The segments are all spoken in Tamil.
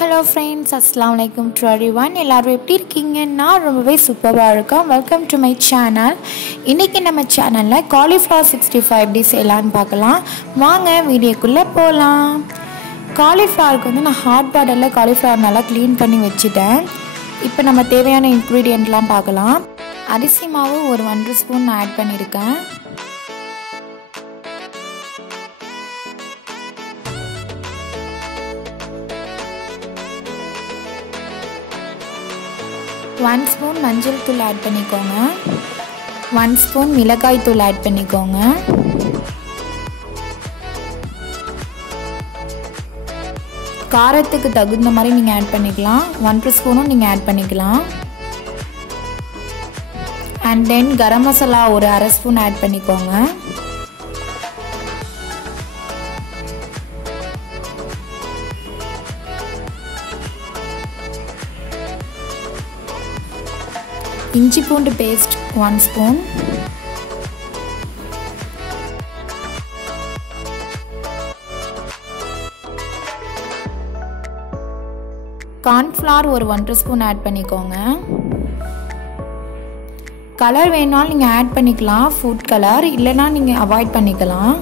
Hello friends, Assalamualaikum to everyone. எல்லாரும் எப்படி இருக்கீங்க? நான் ரொம்பவே சூப்பரா இருக்கேன். Welcome to my channel. இன்னைக்கு நம்ம சேனல்ல cauliflower 65 எப்படி செய்யலாம்னு பார்க்கலாம். வாங்க வீடியோக்குள்ள போலாம். cauliflowerக்கு வந்து நான் ஹாட் வாட்டர்ல cauliflower நல்லா க்ளீன் பண்ணி வச்சிட்டேன். இப்போ நம்ம தேவையான இன்கிரிடியன்ட்லாம் பார்க்கலாம். அரிசி மாவு ஒரு 1 ஸ்பூன் ஆட் பண்ணிருக்கேன். 1 ஸ்பூன் மஞ்சள் தூள் ஆட் பண்ணிக்கோங்க. 1 ஸ்பூன் மிளகாய் தூள் ஆட் பண்ணிக்கோங்க. காரத்துக்கு தகுந்த மாதிரி நீங்கள் ஆட் பண்ணிக்கலாம். 1 ஸ்பூனும் நீங்கள் ஆட் பண்ணிக்கலாம். அண்ட் தென் கரம் மசாலா ஒரு அரை ஸ்பூன் ஆட் பண்ணிக்கோங்க. இஞ்சி பூண்டு பேஸ்ட் 1 ஸ்பூன். கார்ன்ஃப்ளவர் ஒரு 1 ஸ்பூன் ஆட் பண்ணிக்கோங்க. கலர் வேணாலும் நீங்கள் ஆட் பண்ணிக்கலாம், ஃபுட் கலர், இல்லைனா நீங்கள் அவாய்ட் பண்ணிக்கலாம்.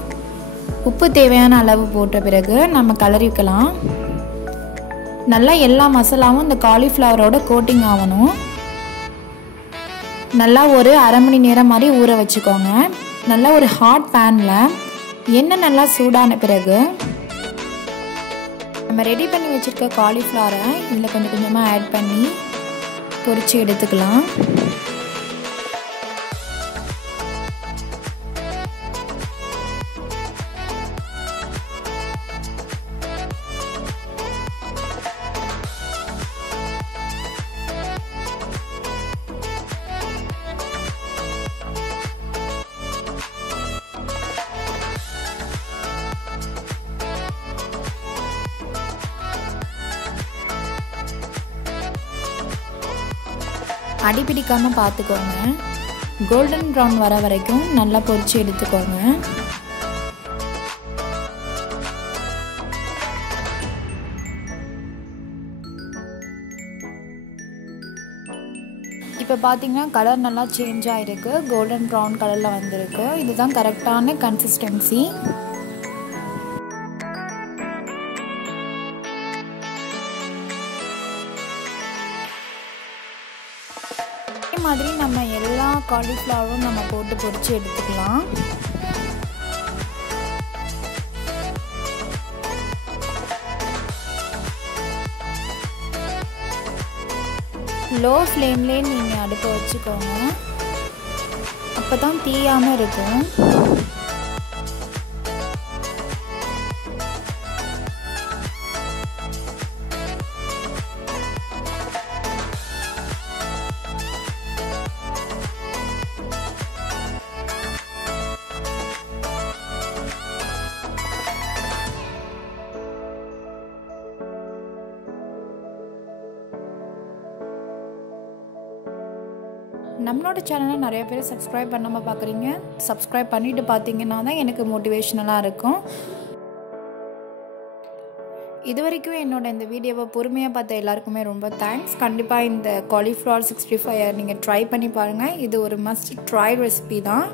உப்பு தேவையான அளவு போட்ட பிறகு நம்ம கலரிக்கலாம். நல்லா எல்லா மசாலாவும் இந்த காலிஃப்ளவரோட கோட்டிங் ஆகணும். நல்லா ஒரு அரை மணி நேரம் மாதிரி ஊற வச்சுக்கோங்க. நல்லா ஒரு ஹாட் பேனில் எண்ணெய் நல்லா சூடான பிறகு நம்ம ரெடி பண்ணி வச்சுருக்க காலிஃப்ளவரை இதில் கொஞ்சம் கொஞ்சமாக ஆட் பண்ணி பொரித்து எடுத்துக்கலாம். அடி பிடிக்காம பார்த்துக்கோங்க. கோல்டன் ப்ரௌன் வர வரைக்கும் நல்லா பொரிச்சு எடுத்துக்கோங்க. இப்போ பார்த்தீங்கன்னா கலர் நல்லா சேஞ்ச் ஆகிருக்கு. கோல்டன் ப்ரௌன் கலரில் வந்திருக்கு. இதுதான் கரெக்டான கன்சிஸ்டன்சி. மாதிரி நம்ம எல்லா காலிஃப்ளவரும் நம்ம போட்டு பொரிச்சு எடுத்துக்கலாம். லோ ஃப்ளேம்லேயே நீங்கள் அடுப்பை வச்சுக்கோங்க. அப்போ தான் தீயாமல் இருக்கும். நம்மளோட சேனலை நிறைய பேர் சப்ஸ்கிரைப் பண்ணாமல் பார்க்குறீங்க. சப்ஸ்கிரைப் பண்ணிவிட்டு பார்த்தீங்கன்னா தான் எனக்கு மோட்டிவேஷ்னலாக இருக்கும். இது வரைக்கும் என்னோட இந்த வீடியோவை பொறுமையாக பார்த்த எல்லாருக்குமே ரொம்ப தேங்க்ஸ். கண்டிப்பாக இந்த காலிஃப்ளவர் 65 நீங்கள் ட்ரை பண்ணி பாருங்கள். இது ஒரு மஸ்ட் ட்ரை ரெசிபி தான்.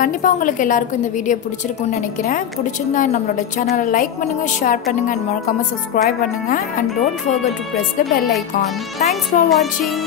கண்டிப்பாக உங்களுக்கு எல்லாருக்கும் இந்த வீடியோ பிடிச்சிருக்குன்னு நினைக்கிறேன். பிடிச்சிருந்தா நம்மளோட சேனலை லைக் பண்ணுங்கள், ஷேர் பண்ணுங்கள், அண்ட் மறக்காமல் சப்ஸ்கிரைப் பண்ணுங்கள். And don't forget to press the bell icon. Thanks for வாட்சிங்.